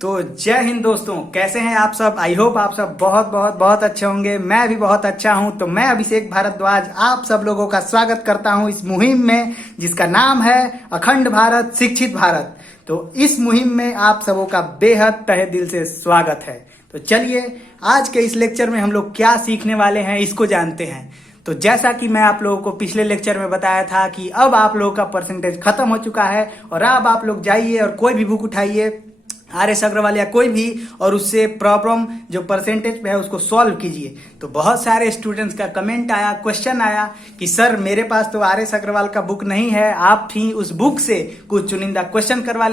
तो जय हिंद दोस्तों, कैसे हैं आप सब। आई होप आप सब बहुत बहुत बहुत अच्छे होंगे। मैं भी बहुत अच्छा हूं। तो मैं अभिषेक भारद्वाज आप सब लोगों का स्वागत करता हूं इस मुहिम में जिसका नाम है अखंड भारत शिक्षित भारत। तो इस मुहिम में आप सबों का बेहद तहे दिल से स्वागत है। तो चलिए आज के इस लेक्चर में हम लोग क्या सीखने वाले हैं इसको जानते हैं। तो जैसा कि मैं आप लोगों को पिछले लेक्चर में बताया था कि अब आप लोगों का परसेंटेज खत्म हो चुका है और अब आप लोग जाइए और कोई भी बुक उठाइए आर.एस. अग्रवाल या कोई भी, और उससे प्रॉब्लम जो परसेंटेज पे है उसको सॉल्व कीजिए। तो बहुत सारे स्टूडेंट्स का कमेंट आया, क्वेश्चन आया कि सर मेरे पास तो आर.एस. अग्रवाल का बुक नहीं है, आप ही उस बुक से कुछ चुनिंदा क्वेश्चन करवा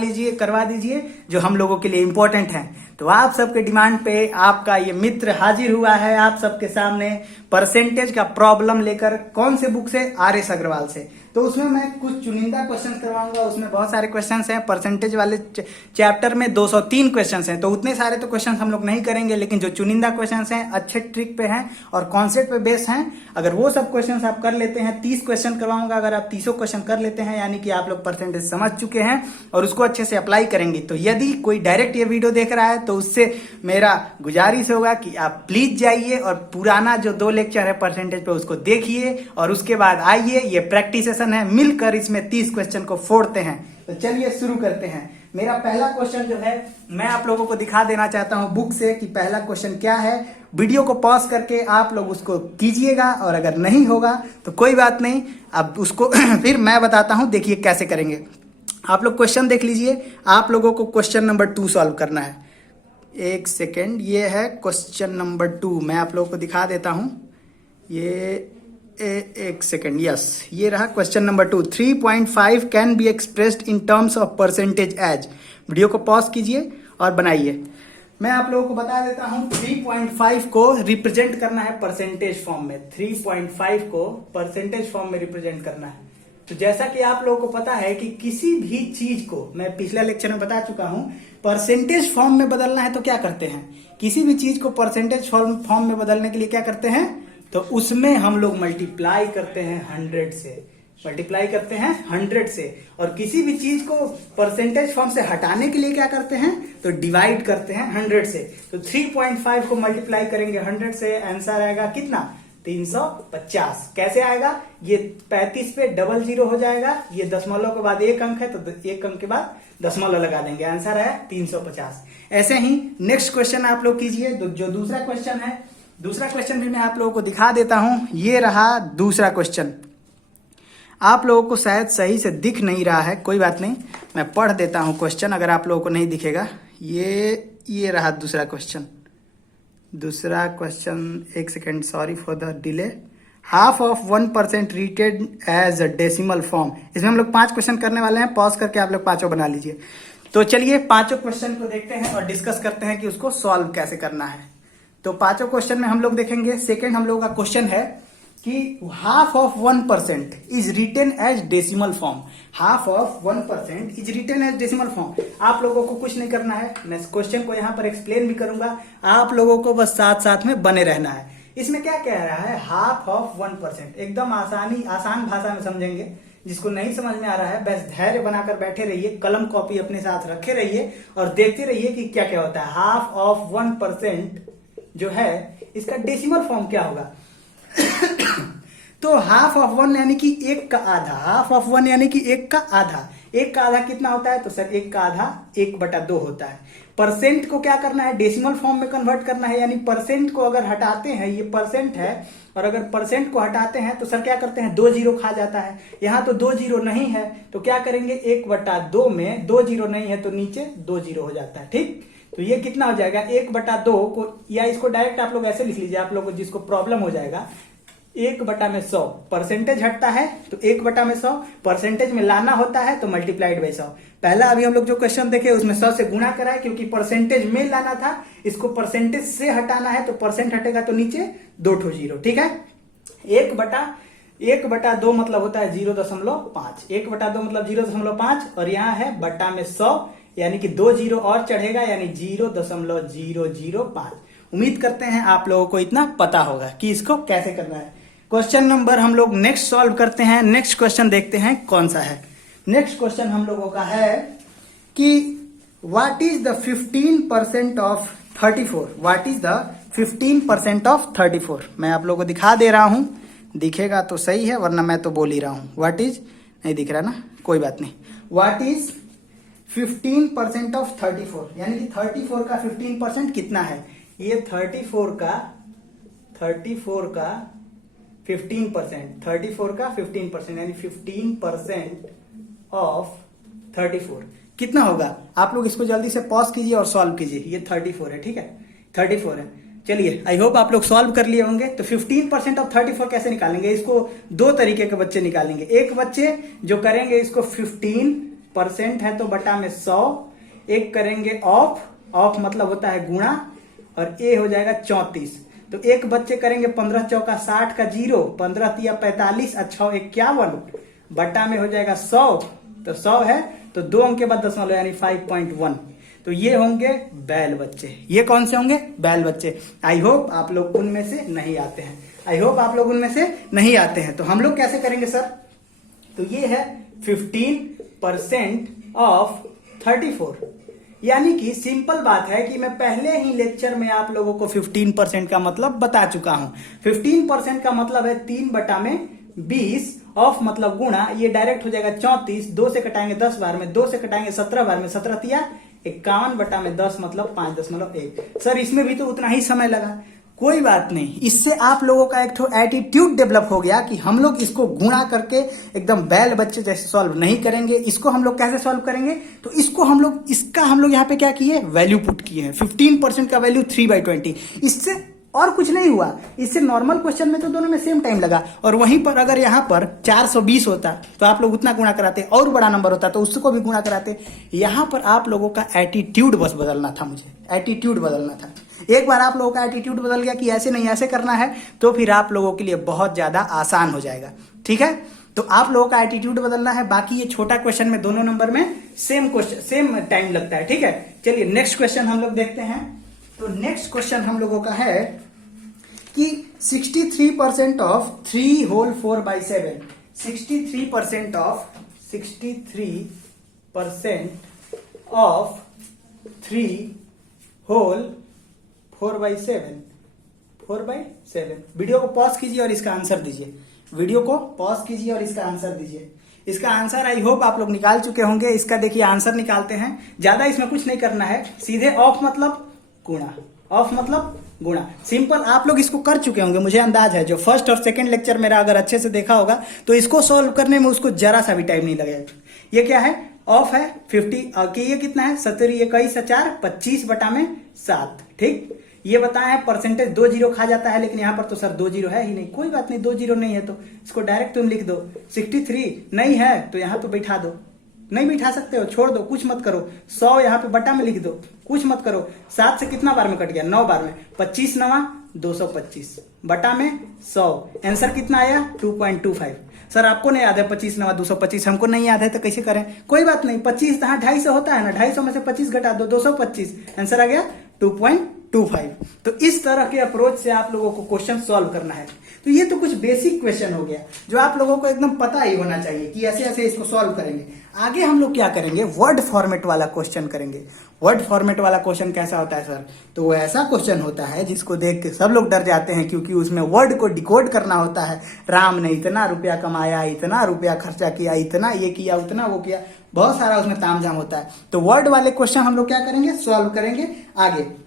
दीजिए जो हम लोगों के लिए इंपॉर्टेंट हैं। तो आप सबके डिमांड पे आपका ये मित्र हाजिर हुआ है आप सबके सामने परसेंटेज का प्रॉब्लम लेकर। कौन से बुक से? आर.एस. अग्रवाल से। तो उसमें मैं कुछ चुनिंदा क्वेश्चन करवाऊंगा। उसमें बहुत सारे क्वेश्चंस हैं। परसेंटेज वाले चैप्टर में 203 क्वेश्चंस हैं, तो उतने सारे तो क्वेश्चंस हम लोग नहीं करेंगे, लेकिन जो चुनिंदा क्वेश्चंस हैं अच्छे ट्रिक पे हैं और कॉन्सेप्ट पे बेस हैं। अगर वो सब क्वेश्चंस आप कर लेते हैं, 30 क्वेश्चन करवाऊंगा, अगर आप 30 क्वेश्चन कर लेते हैं यानी कि आप लोग परसेंटेज समझ चुके हैं और उसको अच्छे से अप्लाई करेंगे। तो यदि कोई डायरेक्ट ये वीडियो देख रहा है तो उससे मेरा गुजारिश होगा कि आप प्लीज जाइए और पुराना जो 2 लेक्चर है परसेंटेज पे उसको देखिए और उसके बाद आइए। ये प्रैक्टिस सेशन है, मिलकर इसमें 30 क्वेश्चन को फोड़ते हैं। तो चलिए शुरू करते हैं। मेरा पहला क्वेश्चन जो है मैं आप लोगों को दिखा देना चाहता हूं बुक से कि पहला क्वेश्चन क्या है। वीडियो को पॉज करके आप लोग उसको कीजिएगा और अगर नहीं होगा तो कोई बात नहीं, अब उसको फिर मैं बताता हूं, देखिए कैसे करेंगे। आप लोग क्वेश्चन देख लीजिए। आप लोगों को क्वेश्चन नंबर 2 सॉल्व करना है। एक सेकेंड, ये है क्वेश्चन नंबर 2। मैं आप लोगों को दिखा देता हूं। ये एक सेकेंड, यस, ये रहा question number 2। 3.5 can be expressed in terms of percentage as. Video को पॉज कीजिए और बनाइए। मैं आप लोगों को बता देता हूं 3.5 को रिप्रेजेंट करना है परसेंटेज फॉर्म में। 3.5 को परसेंटेज फॉर्म में रिप्रेजेंट करना है। तो जैसा कि आप लोगों को पता है कि किसी भी चीज को, मैं पिछले लेक्चर में बता चुका हूं, परसेंटेज फॉर्म में बदलना है तो क्या करते हैं, किसी भी चीज को परसेंटेज फॉर्म में बदलने के लिए क्या करते हैं, तो उसमें हम लोग मल्टीप्लाई करते हैं 100 से। मल्टीप्लाई करते हैं 100 से। और किसी भी चीज को परसेंटेज फॉर्म से हटाने के लिए क्या करते हैं, तो डिवाइड करते हैं 100 से। तो 3.5 को मल्टीप्लाई करेंगे 100 से, आंसर आएगा कितना, 350। कैसे आएगा, ये 35 पे डबल 0 हो जाएगा, ये दशमलव के बाद एक अंक है तो एक अंक के बाद दशमलव लगा देंगे, आंसर है 350। ऐसे ही नेक्स्ट क्वेश्चन आप लोग कीजिए। जो दूसरा क्वेश्चन है, दूसरा क्वेश्चन भी मैं आप लोगों को दिखा देता हूं। ये रहा दूसरा क्वेश्चन। आप लोगों को शायद सही से दिख नहीं रहा है, कोई बात नहीं, मैं पढ़ देता हूं क्वेश्चन अगर आप लोगों को नहीं दिखेगा। ये रहा दूसरा क्वेश्चन। दूसरा क्वेश्चन, एक second, sorry for the delay. Half of 1% rated as a decimal form. इसमें हम लोग 5 क्वेश्चन करने वाले हैं। पॉज करके आप लोग 5 बना लीजिए। तो चलिए 5 क्वेश्चन को देखते हैं और डिस्कस करते हैं कि उसको सॉल्व कैसे करना है। तो 5 क्वेश्चन में हम लोग देखेंगे। सेकेंड हम लोगों का क्वेश्चन है कि half of 1% is written as decimal form. Half of 1% is written as decimal form. आप लोगों को कुछ नहीं करना है, मैं इस क्वेश्चन को यहाँ पर एक्सप्लेन भी करूंगा, आप लोगों को बस साथ साथ में बने रहना है। इसमें क्या कह रहा है, हाफ ऑफ 1%, एकदम आसान भाषा में समझेंगे। जिसको नहीं समझ में आ रहा है बस धैर्य बनाकर बैठे रहिए, कलम कॉपी अपने साथ रखे रहिए और देखते रहिए कि क्या क्या होता है। हाफ ऑफ 1% जो है इसका डेसिमल फॉर्म क्या होगा। तो हाफ ऑफ 1 यानी कि 1 का आधा। हाफ ऑफ 1 यानी कि 1 का आधा। 1 का आधा कितना होता है, तो सर 1 का आधा 1/2 होता है। परसेंट को क्या करना है, डेसिमल फॉर्म में कन्वर्ट करना है। यानी परसेंट को अगर हटाते हैं, ये परसेंट है और अगर परसेंट को हटाते हैं तो सर क्या करते हैं, 2 जीरो खा जाता है। यहाँ तो 2 जीरो नहीं है तो क्या करेंगे, 1/2 में 2 जीरो नहीं है तो नीचे 2 जीरो हो जाता है। ठीक, तो ये कितना हो जाएगा, 1/2 को, या इसको डायरेक्ट आप लोग ऐसे लिख लीजिए, आप लोग को जिसको प्रॉब्लम हो जाएगा, 1/100 परसेंटेज हटता है तो 1/100, परसेंटेज में लाना होता है तो मल्टीप्लाइड बाई 100। पहला अभी हम लोग जो क्वेश्चन देखे उसमें 100 से गुणा करा है क्योंकि परसेंटेज में लाना था, इसको परसेंटेज से हटाना है तो परसेंट हटेगा तो नीचे 2 जीरो। ठीक है, 1/2 मतलब होता है 0.5। 1/2 मतलब 0.5 और यहाँ है बटा में 100 यानी कि 2 जीरो और चढ़ेगा यानी 0.005। उम्मीद करते हैं आप लोगों को इतना पता होगा कि इसको कैसे करना है। क्वेश्चन नंबर हम लोग नेक्स्ट सॉल्व करते हैं। नेक्स्ट क्वेश्चन देखते हैं कौन सा है। नेक्स्ट क्वेश्चन हम लोगों का है कि what is the 15% of 34? What is the 15% of 34? मैं आप लोगों को दिखा दे रहा हूं, दिखेगा तो सही है, वरना मैं तो बोल ही रहा हूं। व्हाट इज, नहीं दिख रहा ना, कोई बात नहीं। व्हाट इज 15% ऑफ 34, यानी कि 34 का 15% कितना है? ये 34 का 15%, यानी 15% ऑफ 34 कितना होगा? आप लोग इसको जल्दी से पॉज कीजिए और सॉल्व कीजिए। ये 34 है, ठीक है, 34 है। चलिए, आई होप आप लोग सॉल्व कर लिए होंगे। तो 15% ऑफ 34 कैसे निकालेंगे? इसको दो तरीके के बच्चे निकालेंगे। एक बच्चे जो करेंगे इसको 15% है तो बटा में 100, एक करेंगे ऑफ मतलब होता है गुणा, और ए हो जाएगा 34। तो एक बच्चे करेंगे 15 चौका 60 का 0, 15 तिया 45, अच्छा 51, बटा में हो जाएगा 100। तो 100 है तो 2 अंक के बाद दशमलव यानी 5.1। तो ये होंगे बैल बच्चे। ये कौन से होंगे? बैल बच्चे। आई होप आप लोग उनमें से नहीं आते हैं। तो हम लोग कैसे करेंगे सर? तो ये है 15% ऑफ 34, यानी कि सिंपल बात है कि मैं पहले ही लेक्चर में आप लोगों को 15% का मतलब बता चुका हूं। 15% का मतलब है 3/20, ऑफ मतलब गुणा, ये डायरेक्ट हो जाएगा 34, 2 से कटाएंगे 10 बार में, 2 से कटाएंगे 17 बार में, 17 तिया 51/10 मतलब 5.1। सर इसमें भी तो उतना ही समय लगा। कोई बात नहीं, इससे आप लोगों का एक ठो एटीट्यूड डेवलप हो गया कि हम लोग इसको गुणा करके एकदम बैल बच्चे जैसे सॉल्व नहीं करेंगे। इसको हम लोग कैसे सॉल्व करेंगे? तो इसको हम लोग यहाँ पे क्या किए? वैल्यू पुट किए हैं। 15% का वैल्यू 3/20। इससे और कुछ नहीं हुआ। इससे नॉर्मल क्वेश्चन में तो दोनों में सेम टाइम लगा, और वहीं पर अगर यहाँ पर 420 होता तो आप लोग उतना गुणा कराते, और बड़ा नंबर होता तो उसको भी गुणा कराते। यहाँ पर आप लोगों का एटीट्यूड बस बदलना था, मुझे एटीट्यूड बदलना था। एक बार आप लोगों का एटीट्यूड बदल गया कि ऐसे नहीं ऐसे करना है, तो फिर आप लोगों के लिए बहुत ज्यादा आसान हो जाएगा। ठीक है, तो आप लोगों का एटीट्यूड बदलना है। बाकी ये छोटा क्वेश्चन में दोनों नंबर में सेम टाइम लगता है। ठीक है, चलिए नेक्स्ट क्वेश्चन हम लोग देखते हैं। तो नेक्स्ट क्वेश्चन हम लोगों का है कि 63% of 3 whole 4/7, 63% of 3 whole 4/7, video को पॉज कीजिए और इसका आंसर दीजिए। इसका आंसर आई होप आप लोग निकाल चुके होंगे। इसका देखिए आंसर निकालते हैं। ज्यादा इसमें कुछ नहीं करना है, सीधे ऑफ मतलब गुणा, सिंपल। आप लोग इसको कर चुके होंगे, मुझे अंदाज है। जो फर्स्ट और सेकंड लेक्चर मेरा अगर अच्छे से देखा होगा तो इसको सॉल्व करने में उसको जरा सा भी टाइम नहीं लगेगा। ये क्या है? ऑफ है 50 कि ये कितना है? 70 21 4 25/7। ठीक, ये बताया है परसेंटेज 2 जीरो खा जाता है, लेकिन यहाँ पर तो सर 2 जीरो है ही नहीं। कोई बात नहीं, 2 जीरो नहीं है तो इसको डायरेक्ट तुम लिख दो। 63 नहीं है तो यहाँ पे बैठा दो, नहीं बैठा सकते हो छोड़ दो, कुछ मत करो। 100 यहाँ पे बटा में लिख दो, कुछ मत करो। 7 से कितना बार में कट गया? 9 बार में। 25 9 225 बटा में 100। आंसर कितना आया? 2.25। सर आपको नहीं याद है 25 9 225? हमको नहीं याद है तो कैसे करें? कोई बात नहीं, 25 यहाँ 250 होता है ना, 250 में से 25 घटा दो, 225। आंसर आ गया 2.25। तो इस तरह के अप्रोच से आप लोगों को क्वेश्चन सॉल्व करना है। तो ये तो कुछ बेसिक क्वेश्चन हो गया जो आप लोगों को एकदम पता ही होना चाहिए कि ऐसे ऐसे इसको सॉल्व करेंगे। आगे हम लोग क्या करेंगे? वर्ड फॉर्मेट वाला क्वेश्चन करेंगे। वर्ड फॉर्मेट वाला क्वेश्चन कैसा होता है सर? तो वो ऐसा क्वेश्चन होता है जिसको देख के सब लोग डर जाते हैं, क्योंकि उसमें वर्ड को डिकोड करना होता है। राम ने इतना रुपया कमाया, इतना रुपया खर्चा किया, इतना ये किया, उतना वो किया, बहुत सारा उसमें तामझाम होता है। तो वर्ड वाले क्वेश्चन हम लोग क्या करेंगे? सॉल्व करेंगे आगे।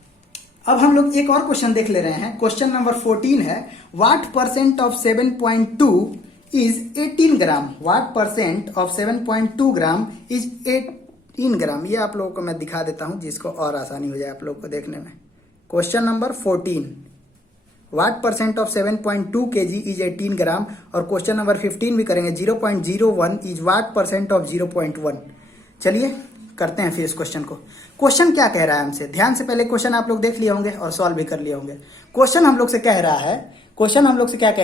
अब हम लोग एक और क्वेश्चन देख ले रहे हैं। क्वेश्चन नंबर 14 है, what percent of 7.2 is 18 gram? What percent of 7.2 gram is 18 ग्राम? ये आप लोगों को मैं दिखा देता हूं जिसको और आसानी हो जाए आप लोगों को देखने में। Question number 14, what percent of 7.2 kg is 18 ग्राम। और क्वेश्चन नंबर 15 भी करेंगे। 0.01 इज व्हाट परसेंट ऑफ 0.1। चलिए करते हैं फिर इस क्वेश्चन को। क्वेश्चन क्या कह रहा है हमसे? ध्यान से पहले क्वेश्चन आप लोग देख लिए होंगे और सॉल्व भी कर लिए होंगे। क्वेश्चन हम लोग से क्या कह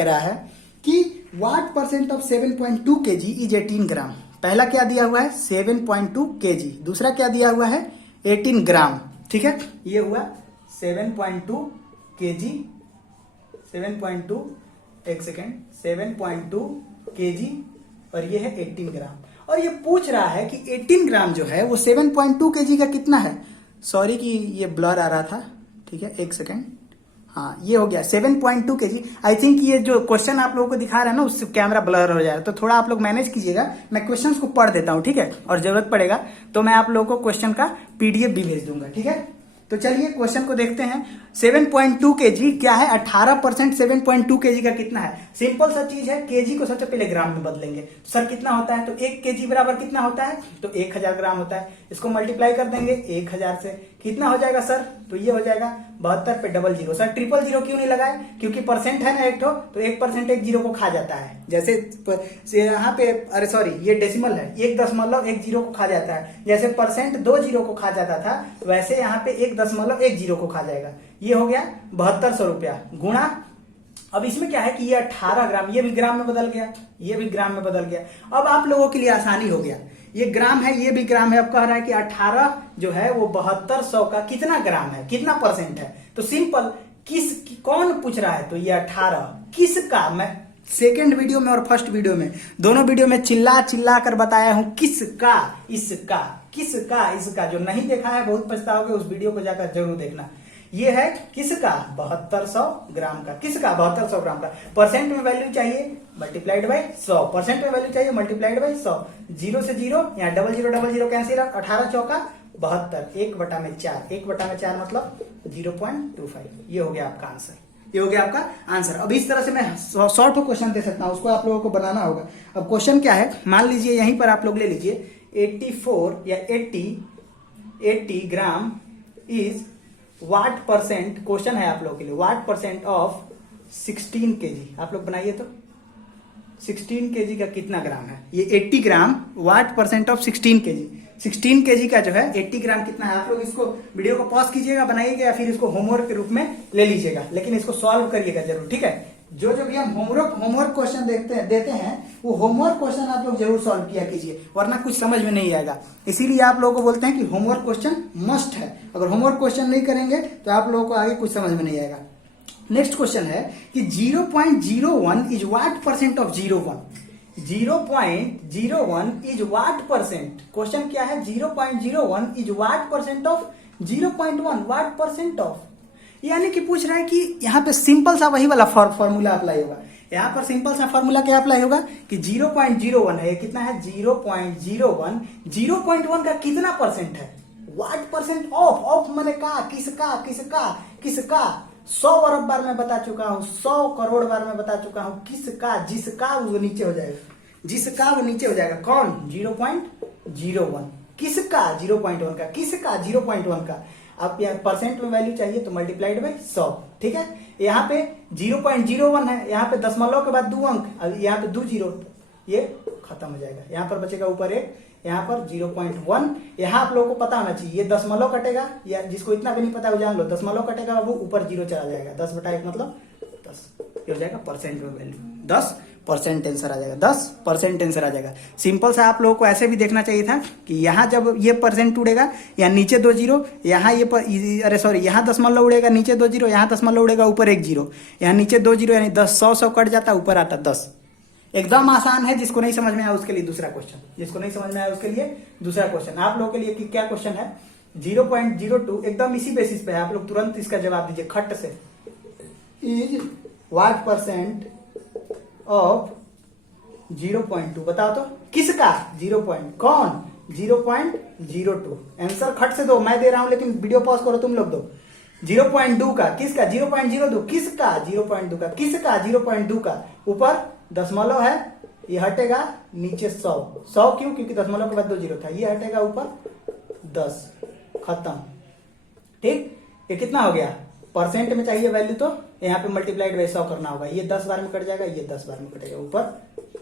रहा है कि what percent of 7.2 kg is 18 ग्राम। पहला क्या दिया हुआ है? 7.2 kg। दूसरा क्या दिया हुआ है? 18 ग्राम। ठीक है, ये हुआ 7.2 kg, 7.2 kg और ये है 18 ग्राम। और ये पूछ रहा है कि 18 ग्राम जो है वो 7.2 केजी का कितना है। सॉरी कि ये ब्लर आ रहा था, ठीक है, एक सेकेंड। हाँ, ये हो गया 7.2 केजी। आई थिंक ये जो क्वेश्चन आप लोगों को दिखा रहा है ना, उससे कैमरा ब्लर हो जाए, तो थोड़ा आप लोग मैनेज कीजिएगा। मैं क्वेश्चंस को पढ़ देता हूँ, ठीक है, और जरूरत पड़ेगा तो मैं आप लोगों को क्वेश्चन का पीडीएफ भी भेज दूंगा, ठीक है। तो चलिए क्वेश्चन को देखते हैं। 7.2 केजी क्या है, 18% 7.2 केजी का कितना है। सिंपल सा चीज है, केजी को सबसे पहले ग्राम में बदलेंगे। सर कितना होता है, तो 1 केजी बराबर कितना होता है, तो 1000 ग्राम होता है। इसको मल्टीप्लाई कर देंगे 1000 से, कितना हो जाएगा सर, तो ये हो जाएगा 72 पे 00। सर 000 क्यों नहीं लगाए, क्योंकि परसेंट है ना एक ठो, तो 1% एक जीरो को खा जाता है। जैसे यहाँ पे, अरे सॉरी ये डेसिमल है, 1.10 को खा जाता है। जैसे परसेंट 2 जीरो को खा जाता था, वैसे यहाँ पे 1.10 को खा जाएगा। ये हो गया 7200 रुपया गुणा। अब इसमें क्या है कि ये 18 ग्राम, ये भी ग्राम में बदल गया, ये भी ग्राम में बदल गया। अब आप लोगों के लिए आसानी हो गया, ये ग्राम है, ये भी ग्राम है। अब कह रहा है कि 18 जो है वो 7200 का कितना ग्राम है, कितना परसेंट है। तो सिंपल, कौन पूछ रहा है, तो ये 18 किसका। मैं सेकेंड वीडियो में और फर्स्ट वीडियो में, दोनों वीडियो में चिल्ला चिल्ला कर बताया हूं, किसका, इसका, किसका, इसका। जो नहीं देखा है बहुत पछताओगे, उस वीडियो को जाकर जरूर देखना। ये है किसका, 7200 ग्राम का, किसका 7200 ग्राम का। परसेंट में वैल्यू चाहिए मल्टीप्लाइड बाई 100, परसेंट में वैल्यू चाहिए मल्टीप्लाइड बाई 100। 0 से 0, यहाँ 0000 कैंसिल, 18 चौका 72, 1/4, 1/4 मतलब 0.25। ये हो गया आपका आंसर, ये हो गया आपका आंसर। अब इस तरह से मैं शॉर्ट क्वेश्चन दे सकता हूं, उसको आप लोगों को बनाना होगा। अब क्वेश्चन क्या है, मान लीजिए यहीं पर आप लोग ले लीजिए 84 या 80 gram is what percent. Question है आप लोगों के लिए, वाट परसेंट ऑफ 16 केजी। आप लोग बनाइए तो 16 केजी का कितना ग्राम है। ये 80 gram what percent of 16 KG. 16 KG का जो है 80 ग्राम कितना है। आप लोग इसको वीडियो को पॉज कीजिएगा, बनाइएगा, या फिर इसको होमवर्क के रूप में ले लीजिएगा, लेकिन इसको सॉल्व करिएगा जरूर, ठीक है। जो भी हम होमवर्क क्वेश्चन देते हैं वो होमवर्क क्वेश्चन आप लोग जरूर सॉल्व किया कीजिए, वरना कुछ समझ में नहीं आएगा। इसीलिए आप लोगों को बोलते हैं कि होमवर्क क्वेश्चन मस्ट है। अगर होमवर्क क्वेश्चन नहीं करेंगे तो आप लोगों को आगे कुछ समझ में नहीं आएगा। नेक्स्ट क्वेश्चन है कि 0.01 is what percent of 0.1। 0.01 is what percent. Question क्या है, 0.01 is what percent of 0.1, watt percent of. यानी कि पूछ रहा है कि यहाँ पे सिंपल सा वही वाला फॉर्मूला अप्लाई होगा। यहाँ पर सिंपल सा फॉर्मूला क्या अप्लाई होगा कि 0.01 है, कितना है 0.01, 0.1 का कितना परसेंट है, वाट परसेंट ऑफ। ऑफ मैंने कहा किसका, किसका, किसका। 100 अरब बार मैं बता चुका हूं, 100 करोड़ बार मैं बता चुका हूं, किसका, जिसका वो नीचे हो जाएगा, जिसका वो नीचे हो जाएगा। कौन, 0.01, किसका 0.1 का, किसका 0.1 का। अब यहाँ परसेंट में वैल्यू चाहिए तो मल्टीप्लाइड बाई 100, ठीक है। यहाँ पे 0.01 है, यहाँ पे दशमलव के बाद 2 अंक, यहाँ पे 2 जीरो, ये खत्म हो जाएगा। यहाँ पर बचेगा ऊपर 1, यहाँ पर 0.1। यहाँ आप लोगों को पता होना चाहिए, ये दशमलव कटेगा, या जिसको इतना भी नहीं पता वो जान लो, दशमलव कटेगा वो ऊपर 0 चला जाएगा। 10/1 मतलब 10, ये हो जाएगा परसेंट में वैल्यू 10% आंसर आ जाएगा, 10% आंसर आ जाएगा। सिंपल सा आप लोगों को ऐसे भी देखना चाहिए था कि यहाँ जब ये परसेंट उड़ेगा, यहाँ नीचे 2 जीरो, यहाँ अरे सॉरी, यहाँ दशमलव उड़ेगा, नीचे 2 जीरो, यहाँ दशमलव उड़ेगा, ऊपर 1 जीरो, यहाँ नीचे 2 जीरो, यानी 10, 100 कट जाता, ऊपर आता 10। एकदम आसान है। जिसको नहीं समझ में आया उसके लिए दूसरा क्वेश्चन, जिसको नहीं समझ में आया उसके लिए दूसरा क्वेश्चन। आप लोगों के लिए कि क्या क्वेश्चन है, 0.02 एकदम इसी बेसिस पे है, आप लोग तुरंत इसका जवाब दीजिए खट से। इज वाट परसेंट ऑफ 0.2, बताओ तो किसका, 0. कौन 0.02। आंसर खट से दो, मैं दे रहा हूं लेकिन वीडियो पॉज करो, तुम लोग दो। 0.2 का किसका, 0.02 किसका, 0.2 का किसका, 0.2 का। ऊपर दशमलव है, ये हटेगा, नीचे 100 क्यों, क्योंकि दशमलव के बाद 2 जीरो था, ये हटेगा, ऊपर 10, खत्म। ठीक, ये कितना हो गया, परसेंट में चाहिए वैल्यू तो यहाँ पे मल्टीप्लाइड बाई 100 करना होगा। ये 10 बार में कट जाएगा, ये 10 बार में कटेगा, ऊपर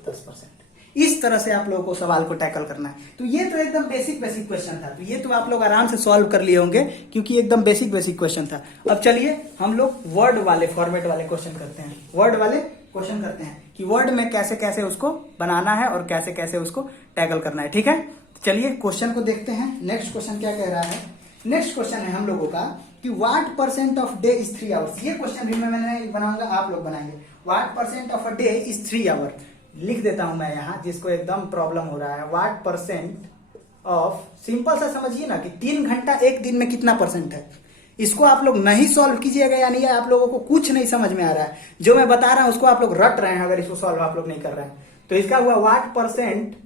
10%। इस तरह से आप लोगों को सवाल को टैकल करना है। तो ये तो एकदम बेसिक क्वेश्चन था, तो ये तो आप लोग आराम से सॉल्व कर लिए होंगे, क्योंकि एकदम बेसिक क्वेश्चन था। अब चलिए हम लोग वर्ड वाले फॉर्मेट वाले क्वेश्चन करते हैं, वर्ड वाले क्वेश्चन करते हैं कि वर्ड में कैसे कैसे उसको बनाना है और कैसे कैसे उसको टैकल करना है। ठीक है, चलिए क्वेश्चन को देखते हैं। नेक्स्ट क्वेश्चन क्या कह रहा है, नेक्स्ट क्वेश्चन है हम लोगों का कि what percent of day is 3 hours. ये क्वेश्चन भी मैं नहीं बनाऊंगा, आप लोग बनाएंगे। What percent of a day is 3 hour. लिख देता हूं मैं यहाँ, जिसको एकदम प्रॉब्लम हो रहा है। व्हाट परसेंट ऑफ, सिंपल सा समझिए ना कि 3 घंटा एक दिन में कितना परसेंट है। इसको आप लोग नहीं सॉल्व कीजिएगा, यानी आप लोगों को कुछ नहीं समझ में आ रहा है। जो मैं बता रहा हूं उसको आप लोग रट रहे हैं, अगर इसको सॉल्व आप लोग नहीं कर रहे हैं तो। इसका हुआ what percent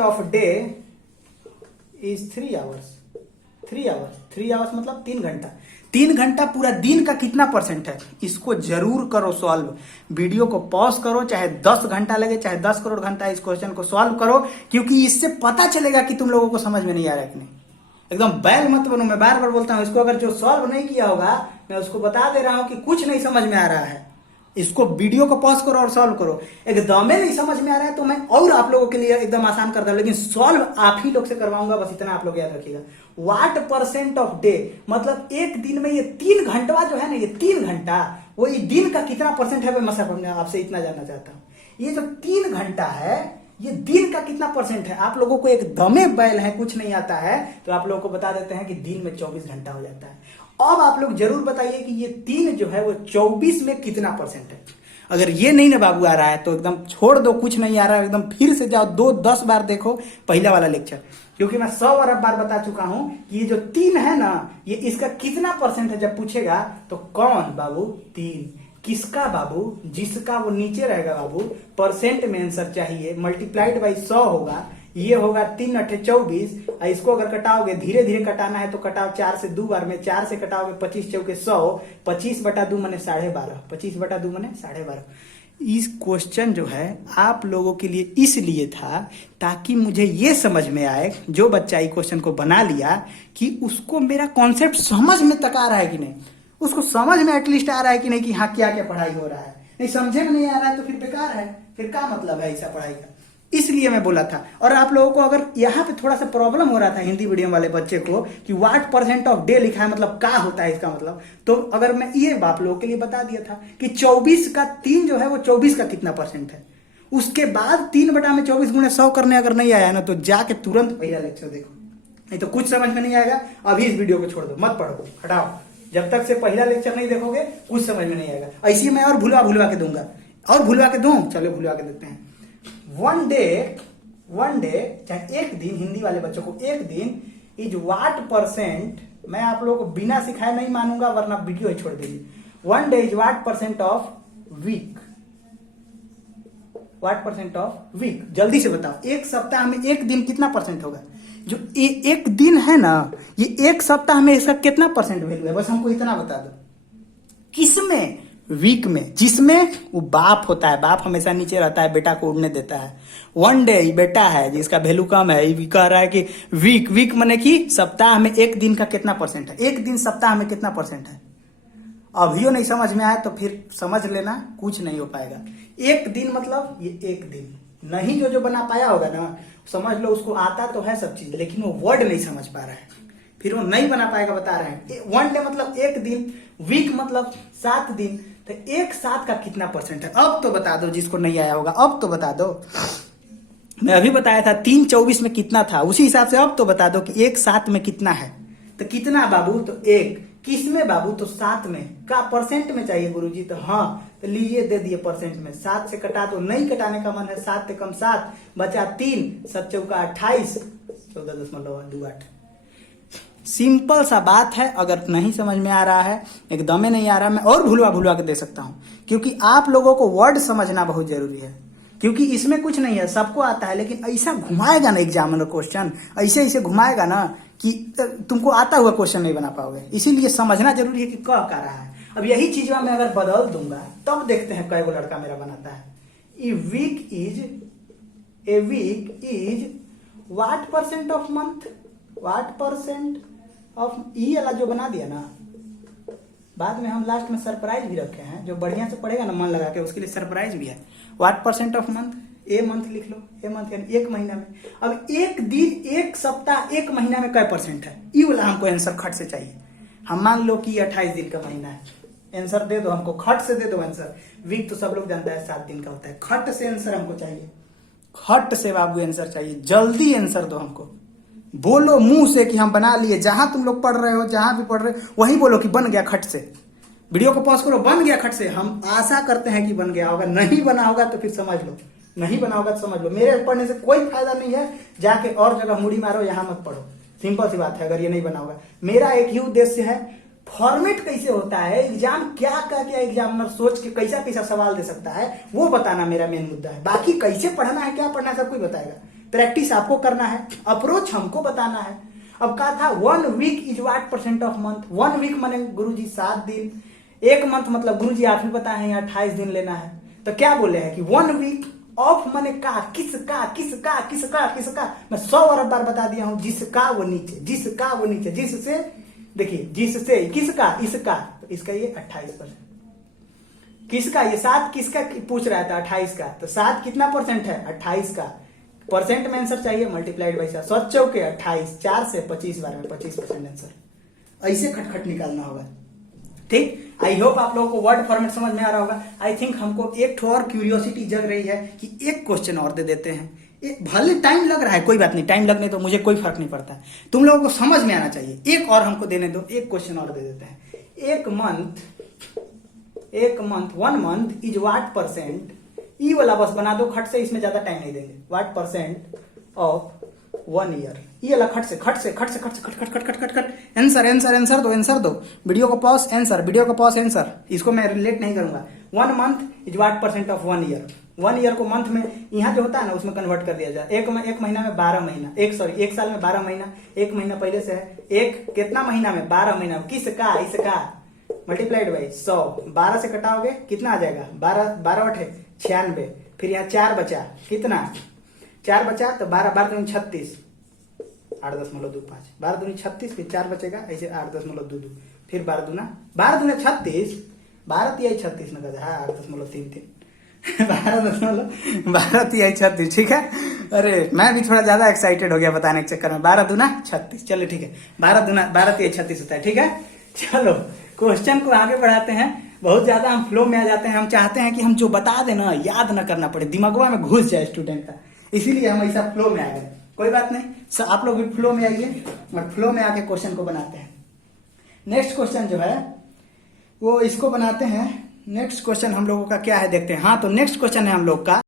of day is 3 hours. 3 hours मतलब 3 घंटा। 3 घंटा पूरा दिन का कितना परसेंट है, इसको जरूर करो सॉल्व। वीडियो को पॉज करो, चाहे 10 घंटा लगे, चाहे 10 करोड़ घंटा, इस क्वेश्चन को सॉल्व करो, क्योंकि इससे पता चलेगा कि तुम लोगों को समझ में नहीं आ रहा है कि नहीं। एकदम बैल मत बनो, मैं बार बार बोलता हूं। इसको अगर जो सॉल्व नहीं किया होगा, मैं उसको बता दे रहा हूं कि कुछ नहीं समझ में आ रहा है। इसको वीडियो को पॉज करो और सॉल्व करो। एकदम नहीं समझ में आ रहा है तो मैं और आप लोगों के लिए एकदम आसान कर दूं, लेकिन सॉल्व आप ही लोग से करवाऊंगा, बस इतना आप लोग याद रखिएगा। व्हाट परसेंट ऑफ डे मतलब एक दिन में ये 3 घंटा जो है ना, ये 3 घंटा, वो ये दिन का कितना परसेंट है, मैं आपसे इतना जानना चाहता हूं। ये जो 3 घंटा है, ये दिन का कितना परसेंट है। आप लोगों को एक दमे बैल है, कुछ नहीं आता है, तो आप लोगों को बता देते हैं कि दिन में 24 घंटा हो जाता है। अब आप लोग जरूर बताइए कि ये 3 जो है वो 24 में कितना परसेंट है। अगर ये नहीं ना बाबू आ रहा है तो एकदम छोड़ दो, कुछ नहीं आ रहा है, एकदम फिर से जाओ 2-10 बार देखो पहला वाला लेक्चर, क्योंकि मैं 100 बार बता चुका हूं कि ये जो 3 है ना, ये इसका कितना परसेंट है। जब पूछेगा तो कौन बाबू 3, किसका बाबू, जिसका, वो नीचे रहेगा बाबू। परसेंट में आंसर चाहिए, मल्टीप्लाइड बाई 100 होगा। ये होगा 3 × 8 = 24। इसको अगर कटाओगे, धीरे धीरे कटाना है तो कटाओ 4 से 2 बार में। 4 से कटाओगे 25 × 4 = 100। 25/2 = 12.5। 25/2 = 12.5। इस क्वेश्चन जो है आप लोगों के लिए इसलिए था ताकि मुझे ये समझ में आए, जो बच्चा ये क्वेश्चन को बना लिया, कि उसको मेरा कॉन्सेप्ट समझ में तक आ रहा है कि नहीं, उसको समझ में एटलीस्ट आ रहा है कि नहीं, कि हाँ क्या क्या पढ़ाई हो रहा है। नहीं समझे में नहीं आ रहा है तो फिर बेकार है, फिर क्या मतलब है ऐसा पढ़ाई का। इसलिए मैं बोला था। और आप लोगों को अगर यहाँ पे थोड़ा सा प्रॉब्लम हो रहा था हिंदी मीडियम वाले बच्चे को कि व्हाट परसेंट ऑफ डे लिखा है, मतलब क्या होता है इसका मतलब, तो अगर मैं ये आप लोगों के लिए बता दिया था कि 24 का 3 जो है वो 24 का कितना परसेंट है। उसके बाद 3/24 × 100 करने अगर नहीं आया ना, तो जाके तुरंत पहला लेक्चर देखो, नहीं तो कुछ समझ में नहीं आएगा। अभी इस वीडियो को छोड़ दो, मत पढ़ो, हटाओ। जब तक से पहला लेक्चर नहीं देखोगे कुछ समझ में नहीं आएगा। ऐसे मैं और भुलवा के दूंगा, और भुलवा के दूं, चलो भुलवा के देते हैं। वन डे चाहे एक दिन, हिंदी वाले बच्चों को एक दिन इज व्हाट परसेंट, मैं आप लोगों को बिना सिखाए नहीं मानूंगा, वरना वीडियो ही छोड़ दीजिए। One day is what percent of week. What percent of week, जल्दी से बताओ। एक सप्ताह में एक दिन कितना परसेंट होगा। जो एक दिन है ना, ये एक सप्ताह में इसका कितना परसेंट वैल्यू है, बस हमको इतना बता दो। किसमें, वीक में, जिसमें वो बाप होता है, बाप हमेशा नीचे रहता है, बेटा को उड़ने देता है। वन डे बेटा है जिसका वैल्यू कम है, ये कह रहा है कि वीक माने कि सप्ताह में एक दिन का कितना परसेंट है, एक दिन सप्ताह में कितना परसेंट है। अभियो नहीं समझ में आए तो फिर समझ लेना, कुछ नहीं हो पाएगा। एक दिन मतलब ये एक दिन नहीं, जो बना पाया होगा ना, समझ लो उसको आता तो है सब चीज, लेकिन वो वर्ड नहीं समझ पा रहा है, फिर वो नहीं बना पाएगा, बता रहे हैं। वन डे मतलब एक दिन, वीक मतलब 7 दिन, तो एक 7 का कितना परसेंट है। अब तो बता दो, जिसको नहीं आया होगा अब तो बता दो। मैं अभी बताया था 3 24 में कितना था, उसी हिसाब से अब तो बता दो कि 1 7 में कितना है। तो कितना बाबू, तो 1 किस में बाबू, तो 7 में। का परसेंट में चाहिए गुरुजी, तो हाँ, तो लीजिए दे दिए परसेंट में। 7 से कटा दो, नहीं कटाने का मन है, 7 से कम 7 बचा 3, 7 × 4 = 28, 14.28। सिंपल सा बात है। अगर नहीं समझ में आ रहा है, एकदम नहीं आ रहा, मैं और भुलवा के दे सकता हूं, क्योंकि आप लोगों को वर्ड समझना बहुत जरूरी है। क्योंकि इसमें कुछ नहीं है, सबको आता है, लेकिन ऐसा घुमाएगा ना एग्जामिनर क्वेश्चन, ऐसे घुमाएगा ना कि तुमको आता हुआ क्वेश्चन नहीं बना पाओगे। इसीलिए समझना जरूरी है कि कह क्या रहा है। अब यही चीज मैं अगर बदल दूंगा तब देखते हैं कई गो लड़का मेरा बनाता है। A week is what percent of month, what percent of, E वाला जो बना दिया ना, बाद में हम लास्ट में सरप्राइज भी रखे हैं, जो बढ़िया से पढ़ेगा ना मन लगा के, उसके लिए सरप्राइज भी है। What percent of month, a month लिख लो, ए मंथ यानी एक महीना में। अब एक दिन, एक सप्ताह, एक महीना में क्या परसेंट है, ई वाला हमको आंसर खट से चाहिए। हम मान लो कि 28 दिन का महीना है, आंसर दे दो हमको, खट से दे दो आंसर। वीक तो सब लोग जानता है 7 दिन का होता है, खट से आंसर हमको चाहिए, खट से बाबू आंसर चाहिए, जल्दी आंसर दो हमको। बोलो मुंह से कि हम बना लिए, जहां तुम लोग पढ़ रहे हो, जहां भी पढ़ रहे हो वहीं बोलो कि बन गया खट से। वीडियो को पॉज करो, बन गया खट से, हम आशा करते हैं कि बन गया होगा, नहीं बना होगा तो फिर समझ लो, नहीं बना होगा तो समझ लो, मेरे पढ़ने से कोई फायदा नहीं है, जाके और जगह मुड़ी मारो, यहां मत पढ़ो, सिंपल सी बात है। अगर ये नहीं बना होगा, मेरा एक ही उद्देश्य है, फॉर्मेट कैसे होता है, एग्जाम क्या एग्जामिनर सोच के कैसा कैसा सवाल दे सकता है वो बताना मेरा मेन मुद्दा है। बाकी कैसे पढ़ना है, क्या पढ़ना है, सब कोई बताएगा, प्रैक्टिस आपको करना है, अप्रोच हमको बताना है। अब कहा था 1 week is what percent of month, 1 week माने गुरुजी 7 दिन, 1 मंथ मतलब गुरुजी आप भी पता है 28 दिन लेना है। तो क्या बोले हैं कि 1 वीक ऑफ माने का, किसका किसका किसका किसका, मैं 100 और बार बता दिया हूं, जिसका वो नीचे, जिसका वो नीचे, जिससे, देखिए जिससे, किसका, इसका, तो इसका ये 28%, किसका ये 7, किसका पूछ रहा था 28 का, तो 7 कितना परसेंट है 28 का, परसेंट में आंसर चाहिए, मल्टीप्लाइड बाई 7, 7 चौके 28, 4 से 25 बार में 25% आंसर, ऐसे खटखट निकालना होगा। ठीक, आई होप आप लोगों को वर्ड फॉर्मेट समझ में आ रहा होगा। आई थिंक हमको एक और क्यूरियोसिटी जग रही है कि एक क्वेश्चन और दे देते हैं, भले टाइम लग रहा है, कोई बात नहीं, टाइम लगने तो मुझे कोई फर्क नहीं पड़ता, तुम लोगों को समझ में आना चाहिए, एक और हमको देने दो, एक क्वेश्चन और दे देते हैं। एक month 1 month is what percent, E वाला बस बना दो खट से, इसमें ज्यादा टाइम नहीं देंगे, व्हाट परसेंट ऑफ 1 ईयर, ये वाला खट से खट से खट से खट से खट खट खट खट खट खट, आंसर आंसर आंसर दो, आंसर दो, वीडियो को पॉज, आंसर, वीडियो को पॉज, आंसर, इसको मैं रिलेट नहीं करूंगा। 1 month is what percent of 1 year, 1 year को मंथ में यहाँ जो होता है ना उसमें कन्वर्ट कर दिया जाए, एक महीना में 12 महीना, एक साल में 12 महीना, एक महीना पहले से है, एक कितना महीना में 12 महीना, किसका, इसका, मल्टीप्लाइड बाई 100, 12 से कटाओगे कितना आ जाएगा, 12 8 96, फिर यहाँ 4 बचा, कितना 4 बचा, तो 12 12 दूनी 36, 8.25, 12 दूनी 36, फिर 4 बचेगा, ऐसे 8.22, फिर 12 दूना 36, 12 तिहाई 36 में है 8.33, 12 तिहाई 36, ठीक है। अरे मैं भी थोड़ा ज्यादा एक्साइटेड हो गया बताने के चक्कर में, 12 दूना 36, चलो ठीक है, 12 तिहाई 36 होता है, ठीक है। चलो क्वेश्चन को आगे बढ़ाते हैं, बहुत ज्यादा हम फ्लो में आ जाते हैं, हम चाहते हैं कि हम जो बता दें ना याद ना करना पड़े, दिमागवा में घुस जाए स्टूडेंट का, इसीलिए हम ऐसा फ्लो में आ गए। कोई बात नहीं, आप लोग भी फ्लो में आइए और फ्लो में आके क्वेश्चन को बनाते हैं। नेक्स्ट क्वेश्चन जो है वो इसको बनाते हैं। नेक्स्ट क्वेश्चन हम लोगों का क्या है देखते हैं। हाँ, तो नेक्स्ट क्वेश्चन है हम लोग का,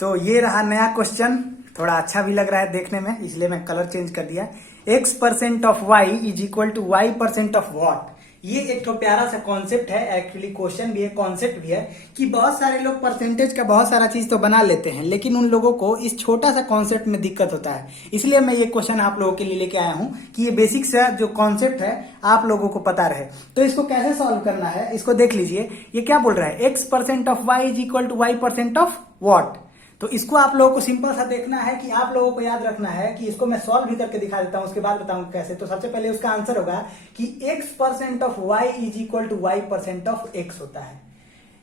तो ये रहा नया क्वेश्चन, थोड़ा अच्छा भी लग रहा है देखने में, इसलिए मैं कलर चेंज कर दिया। x% of y is equal to y% of what. ये एक तो प्यारा सा कॉन्सेप्ट है, एक्चुअली क्वेश्चन भी है, कॉन्सेप्ट भी है, कि बहुत सारे लोग परसेंटेज का बहुत सारा चीज तो बना लेते हैं, लेकिन उन लोगों को इस छोटा सा कॉन्सेप्ट में दिक्कत होता है। इसलिए मैं ये क्वेश्चन आप लोगों के लिए लेके आया हूं कि ये बेसिक सा जो कॉन्सेप्ट है आप लोगों को पता रहे। तो इसको कैसे सॉल्व करना है, इसको देख लीजिए। ये क्या बोल रहा है, x% of y is equal to y% of what. तो इसको आप लोगों को सिंपल सा देखना है कि आप लोगों को याद रखना है कि इसको मैं सॉल्व भी करके दिखा देता हूं, उसके बाद बताऊंगा कैसे। तो सबसे पहले उसका आंसर होगा कि x% of y is equal to y% of x होता है।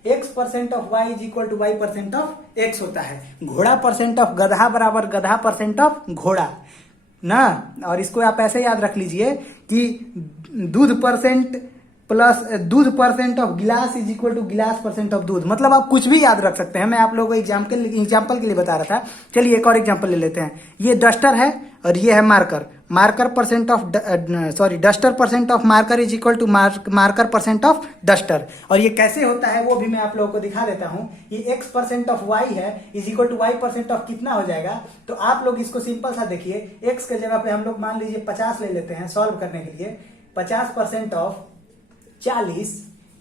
x% of y is equal to y% of x होता है। घोड़ा परसेंट ऑफ गधा बराबर गधा परसेंट ऑफ घोड़ा ना। और इसको आप ऐसे याद रख लीजिए कि दूध परसेंट प्लस दूध परसेंट ऑफ गिलास इज इक्वल टू गिलास परसेंट ऑफ दूध। मतलब आप कुछ भी याद रख सकते हैं, मैं आप लोगों को एग्जाम्पल के लिए बता रहा था। चलिए एक और एग्जाम्पल ले लेते हैं। ये डस्टर है और ये है marker. Marker percent of duster percent of marker is equal to marker percent of duster. और ये कैसे होता है वो भी मैं आप लोगों को दिखा देता हूं। ये x% ऑफ y है is equal to y% of कितना हो जाएगा। तो आप लोग इसको सिंपल सा देखिए, x के जगह पे हम लोग मान लीजिए 50 ले लेते हैं सॉल्व करने के लिए। 50% ऑफ 40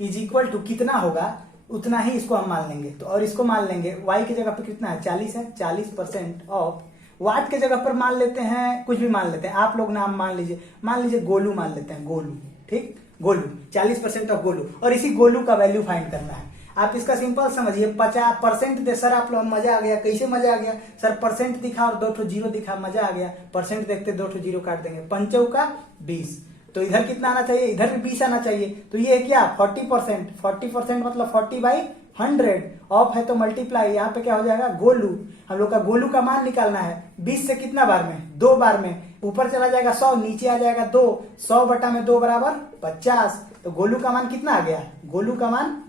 इज इक्वल टू कितना होगा, उतना ही इसको हम मान लेंगे। तो और इसको मान लेंगे y की जगह पर कितना है 40 है। 40% ऑफ वाट के जगह पर मान लेते हैं, कुछ भी मान लेते हैं आप लोग, नाम मान लीजिए गोलू मान लेते हैं, गोलू। ठीक, गोलू 40% ऑफ गोलू। और इसी गोलू का वैल्यू फाइंड करना है। आप इसका सिंपल समझिए, 50% दे सर। आप लोग मजा आ गया, कैसे मजा आ गया सर? परसेंट दिखा और 2 जीरो दिखा, मजा आ गया। परसेंट देखते 2 जीरो काट देंगे, 5 का 20। तो इधर कितना आना चाहिए, इधर भी 20 आना चाहिए। तो ये क्या 40%, 40% मतलब 40/100 ऑफ है तो मल्टीप्लाई, यहाँ पे क्या हो जाएगा गोलू। हम लोग का गोलू का मान निकालना है। 20 से कितना बार में, 2 बार में। ऊपर चला जाएगा 100, नीचे आ जाएगा 2। 100/2 बराबर 50। तो गोलू का मान कितना आ गया, गोलू का मान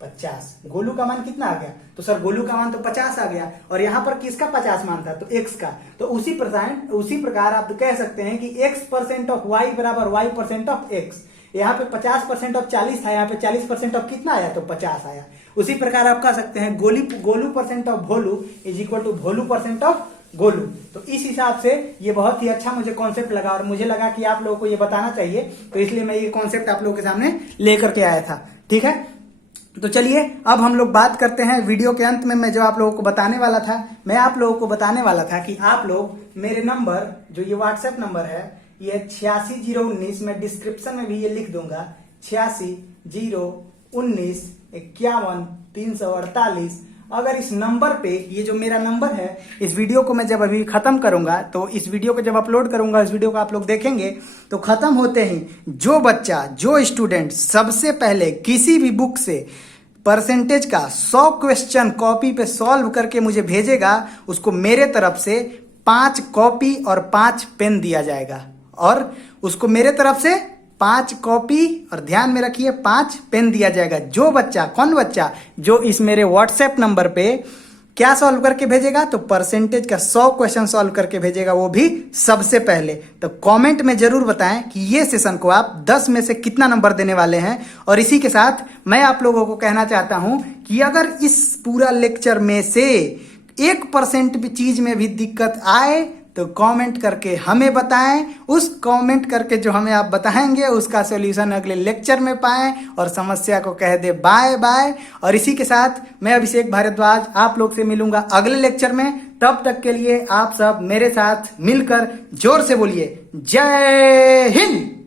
50। गोलू का मान कितना आ गया? तो सर गोलू का मान तो 50 आ गया। और यहाँ पर किसका 50 मान था? तो x का। तो उसी प्रकार आप कह सकते हैं कि x% ऑफ y बराबर y% ऑफ x। यहाँ पे 50% ऑफ 40 था, यहाँ पे 40% ऑफ कितना आया, तो 50 आया। उसी प्रकार आप कह सकते हैं Golu percent of Bholu is equal to Bholu percent of Golu. तो इस हिसाब से ये बहुत ही अच्छा मुझे कॉन्सेप्ट लगा और मुझे लगा कि आप लोगों को ये बताना चाहिए, तो इसलिए मैं ये कॉन्सेप्ट आप लोगों के सामने लेकर के आया था। ठीक है, तो चलिए अब हम लोग बात करते हैं। वीडियो के अंत में मैं जो आप लोगों को बताने वाला था, मैं आप लोगों को बताने वाला था कि आप लोग मेरे नंबर, जो ये व्हाट्सएप नंबर है, ये 86 019, मैं डिस्क्रिप्शन में भी ये लिख दूंगा, 86 019 51 348। अगर इस नंबर पे, ये जो मेरा नंबर है, इस वीडियो को मैं जब अभी खत्म करूंगा, तो इस वीडियो को जब अपलोड करूंगा, इस वीडियो को आप लोग देखेंगे, तो खत्म होते ही जो बच्चा, जो स्टूडेंट सबसे पहले किसी भी बुक से परसेंटेज का 100 क्वेश्चन कॉपी पे सॉल्व करके मुझे भेजेगा, उसको मेरे तरफ से 5 कॉपी और 5 पेन दिया जाएगा। और उसको मेरे तरफ से 5 कॉपी और ध्यान में रखिए 5 पेन दिया जाएगा। जो बच्चा, कौन बच्चा, जो इस मेरे व्हाट्सएप नंबर पे क्या सॉल्व करके भेजेगा, तो परसेंटेज का 100 क्वेश्चन सॉल्व करके भेजेगा, वो भी सबसे पहले। तो कमेंट में जरूर बताएं कि ये सेशन को आप 10 में से कितना नंबर देने वाले हैं। और इसी के साथ मैं आप लोगों को कहना चाहता हूं कि अगर इस पूरा लेक्चर में से 1% भी चीज में भी दिक्कत आए तो कमेंट करके हमें बताएं। उस कमेंट करके जो हमें आप बताएंगे उसका सॉल्यूशन अगले लेक्चर में पाएं और समस्या को कह दे बाय बाय। और इसी के साथ मैं अभिषेक भारद्वाज आप लोग से मिलूंगा अगले लेक्चर में। तब तक के लिए आप सब मेरे साथ मिलकर जोर से बोलिए जय हिंद।